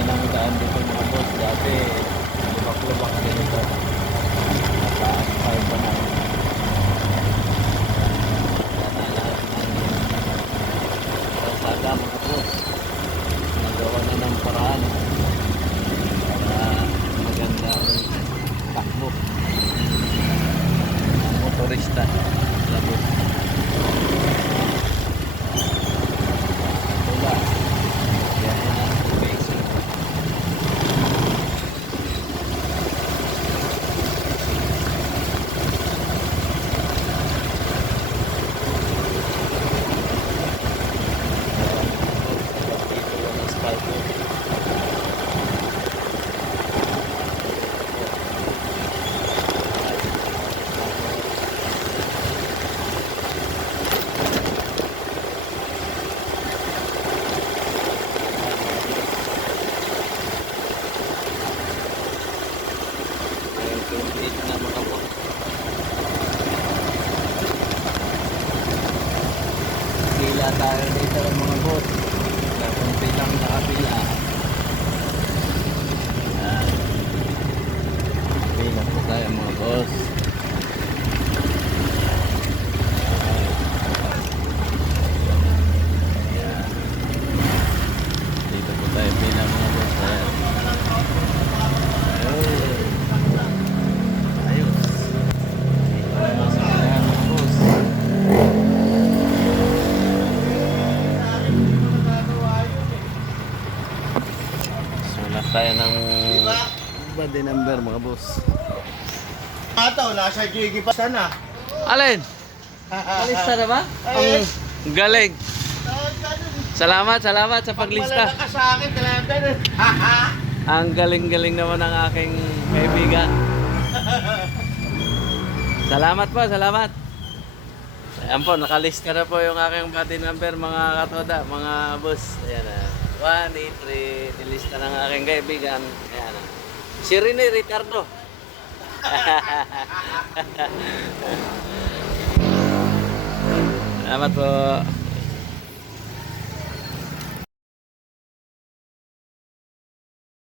laki ng daan dito mga boss. Dati, lubak-lubak din ito. Naka-asphalt pa na. Sana lahat ng kalsada mga boss. Nagawa na ng paraan para maganda ang takbo ng motorista. Labos. Wala. Yan na ang basic. Dito yung asphalt mo. Dito na mga boss. Pila tayo dito mga boss. Nakunti lang nakapila. Ayan. Pila po tayo mga boss. Ayan. Dito po tayo pila mga boss. Ayan. Ayos. Ayan mga boss. Sulat tayo ng body number mga boss. Ataw, nasa Jiggy pa sana. Alin? Palista na ba? Ay, Ang galing. Salamat sa paglista. Pag malala ka sa akin, talaga. Ang galing-galing naman ng aking kaibigan. Salamat po, salamat. Ayan po, nakalista na po yung aking body number mga katoda, mga boss. Ayan na. 183, nilista ng aking kaibigan. Ayan na. Si Rene Ricardo. Salamat po.